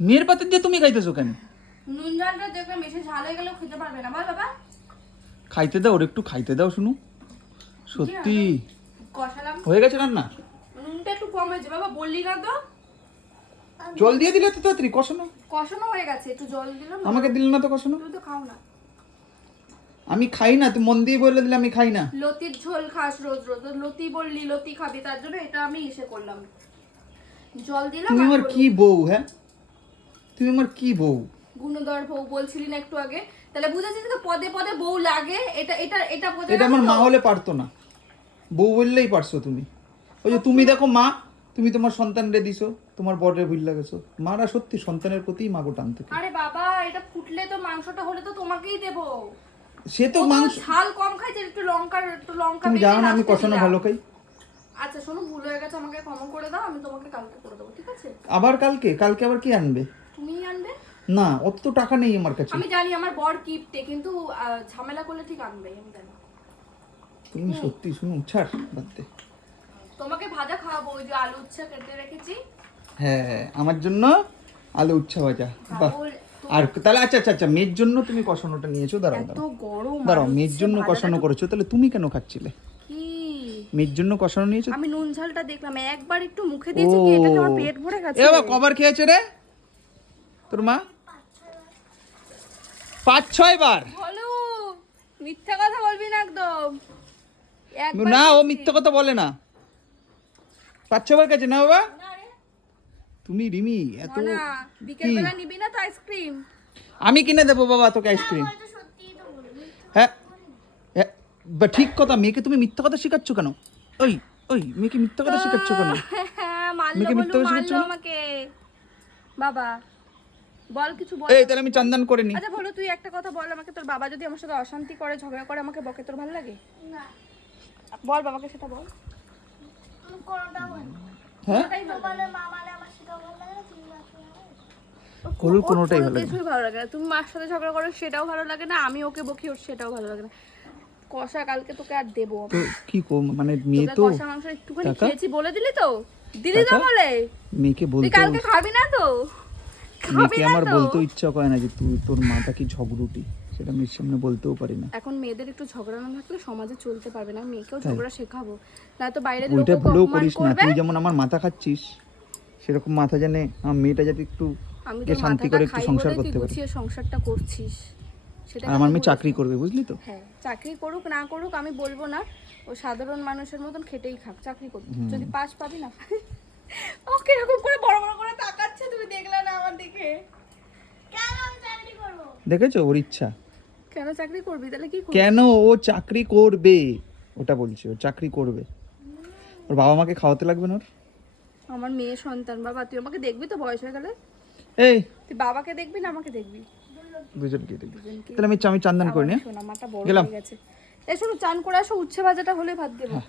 মেয়ের পাতে দিয়ে তুমি খাইতেছো কেন? নুন ঝালটা দেখলাম বেশি ঝাল হয়ে গেলেও খেতে পারবে না, বল বাবা। খাইতে দাও, ওর একটু খাইতে দাও শুনু। সত্যি কষালাম, হয়ে গেছে রান্না? নুনটা একটু কম হয়েছে বাবা, বললি না তো। জল দিয়ে দিলে তো তাড়াতাড়ি কষানো। কষানো হয়ে গেছে, একটু জল দিলাম। আমাকে দিল না তো কষানো। তুমি তো খাও না। আমি খাই না, তুই মন দিয়ে বলে দিলে আমি খাই না। লতির ঝোল খাস রোজ রোজ, লতি বললি লতি খাবি, তার জন্য এটা আমি ইসে করলাম, জল দিলাম। তুমি আমার কি বউ? হ্যাঁ, তুমি আমার কি বউ? গুণধর বউ বলছিলি না একটু আগে, তাহলে বুঝেছিস তো পদে পদে বউ লাগে। এটা এটা এটা বোঝা এটা আমার মা হলে পারতো না, বউ বললেই পারছো তুমি। ওই যে তুমি দেখো মা, তুমি তোমার সন্তানরে দিছো, তোমার বরের ভুল লাগেছো। মারা সত্যি সন্তানের প্রতি মাগো টান থাকে। আরে বাবা, এটা ফুটলে তো মাংসটা হলে তো তোমাকেই দেবো। সে তো ও মাংস, ঝাল কম খাইছে, একটু লঙ্কা তুমি বেটে জানো না আমি লাস্টে কষানো দিলাম। ভালো খাই। আচ্ছা শোনো, ভুল হয়ে গেছে, আমাকে ক্ষমা করে দাও, আমি তোমাকে কালকে করে দেবো, ঠিক আছে? আবার কালকে? কালকে আবার কি আনবে? তুমিই আনবে। না, অত তো টাকা নেই আমার কাছে। আমি জানি আমার বর কিপটে, কিন্তু ঝামেলা করলে ঠিক আনবে, আমি জানি। তুমি সত্যি শুনো, ছাড় বাদ দে। তোমাকে ভাজা খাওয়াবো, ওই যে আলু উচ্ছে কেটে রেখেছি। হ্যাঁ, আমার জন্য আলু উচ্ছা ভাজা। বাহ। তাহলে আর তাহলে আচ্ছা আচ্ছা আচ্ছা, মেয়ের জন্য তুমি কষানোটা নিয়েছো। দাঁড়াও এত দাঁড়াও গরম দাঁড়াও, আলু মেয়ের উচ্ছে জন্য ভাজাটা কষানো তো- করেছো, তাহলে তুমি কেন খাচ্ছিলে? কি মেয়ের জন্য কষানো নিয়েছো? আমি নুন ঝালটা দেখলাম, একবার একটু মুখে দিয়েছি কি, এটাতে আমার পেট ভরে গেছে। এ বাবা, কবার খেয়েছে রে তোর মা? 5-6 বার। বলো, মিথ্যা কথা বলবি না একদম। একবার না, ও খেয়েছি। মিথ্যে কথা বলে না। 5-6 বার খেয়েছে না বাবা? না রে, তুমি রিমি এত না, বিকেল বেলা নিবি না তো আইসক্রিম? আমি কিনে দেবো বাবা তোকে আইসক্রিম। হ্যাঁ হ্যাঁ, ঠিক কথা। মেয়েকে তুমি মিথ্যা কথা শেখাচ্ছ কেন? ওই ওই, মেয়েকে মিথ্যা কথা শেখাচ্ছ কেন? হ্যাঁ, মারলো মেয়েকে মিথ্যা বলু, কথা শেখাচ্ছ মারলো না? আমাকে। বাবা বল, কিছু বল। এই তাহলে আমি চান্দান করে নি। আচ্ছা বলো, তুই একটা কথা বল আমাকে, তোর বাবা যদি আমার সাথে অশান্তি করে, ঝগড়া করে, আমাকে বকে, তোর ভালো লাগে? না, বল বাবাকে সেটা বল। তুমি কোনটা বলো? হ্যাঁ, কোনোটাই ভালো লাগে না। তোমাদের মা মানে আমার সেটা ভালো লাগে না, তুমি মাকে ভালো লাগে? করুর ওর কোনোটাই কোনো ভালো লাগে না। কিছুই ভালো লাগে না। তুমি মার সাথে ঝগড়া করো সেটাও ভালো লাগে না, আমি ওকে বকি ওর সেটাও ভালো লাগে না। কষা কালকে তোকে আর দেবো তো কি মানে মেয়ে তোকে তো কষা মাংস একটুখানি টাকা? খেয়েছি বলে দিলি তো, দিলি তো টাকা? বলে। মেয়েকে তুই বলতে, কালকে খাবি না তো? খাবি মেয়েকে না আমার তো? বলতেও ইচ্ছা করে না যে তুই তোর মাটা কি ঝগড়ুটি, সেটা মেয়ের সামনে বলতেও পারি না। এখন মেয়েদের একটু ঝগড়া না থাকলে সমাজে চলতে পারবে না, মেয়েকেও তাই। ঝগড়া শেখাবো, না তো বাইরের লোক ওইটা ওকে ভুলেও অপমান করিস না। করবে। তুই যেমন আমার মাথা খাচ্ছিস, সেরকম মাথা জানে আমার মেয়েটা যাতে একটু আমি যে তোর শান্তি মাথাটা করে একটু খাই সংসার বলে তুই করতে পারে। গুছিয়ে সংসারটা করছিস, সেটা আর আমার মেয়ে চাকরি করবে, বুঝলি তো? হ্যাঁ, চাকরি করুক না করুক আমি বলবো না, ও সাধারণ মানুষের মতন খেটেই খাক, চাকরি করুক, যদি পাস পাবি না। ও কিরকম করে বড় বড় করে তাকাচ্ছে, তুমি দেখলে না আমার দিকে? কেন আমি চাকরি করবো? দেখেছো ওর ইচ্ছা? কেন চাকরি করবি, তাহলে কি করবি? কেন ও চাকরি করবে, ওটা বলছি, ও চাকরি করবে। ওর বাবা মাকে খাওয়াতে লাগবে না ওর? আমার মেয়ে সন্তান বাবা, তুই আমাকে দেখবি তো বয়স হয়ে গেলে? এই তুই বাবাকে দেখবি না আমাকে দেখবি? দুজনকে দেখবে। দুজনকে। তাহলে আমি চান্দান করে নি। সোনা মাটা বড় গেলাম। হয়ে গেছে। এই শোনো, চান করে আসো, উচ্ছে ভাজাটা হলে ভাত দেবো। হ্যাঁ।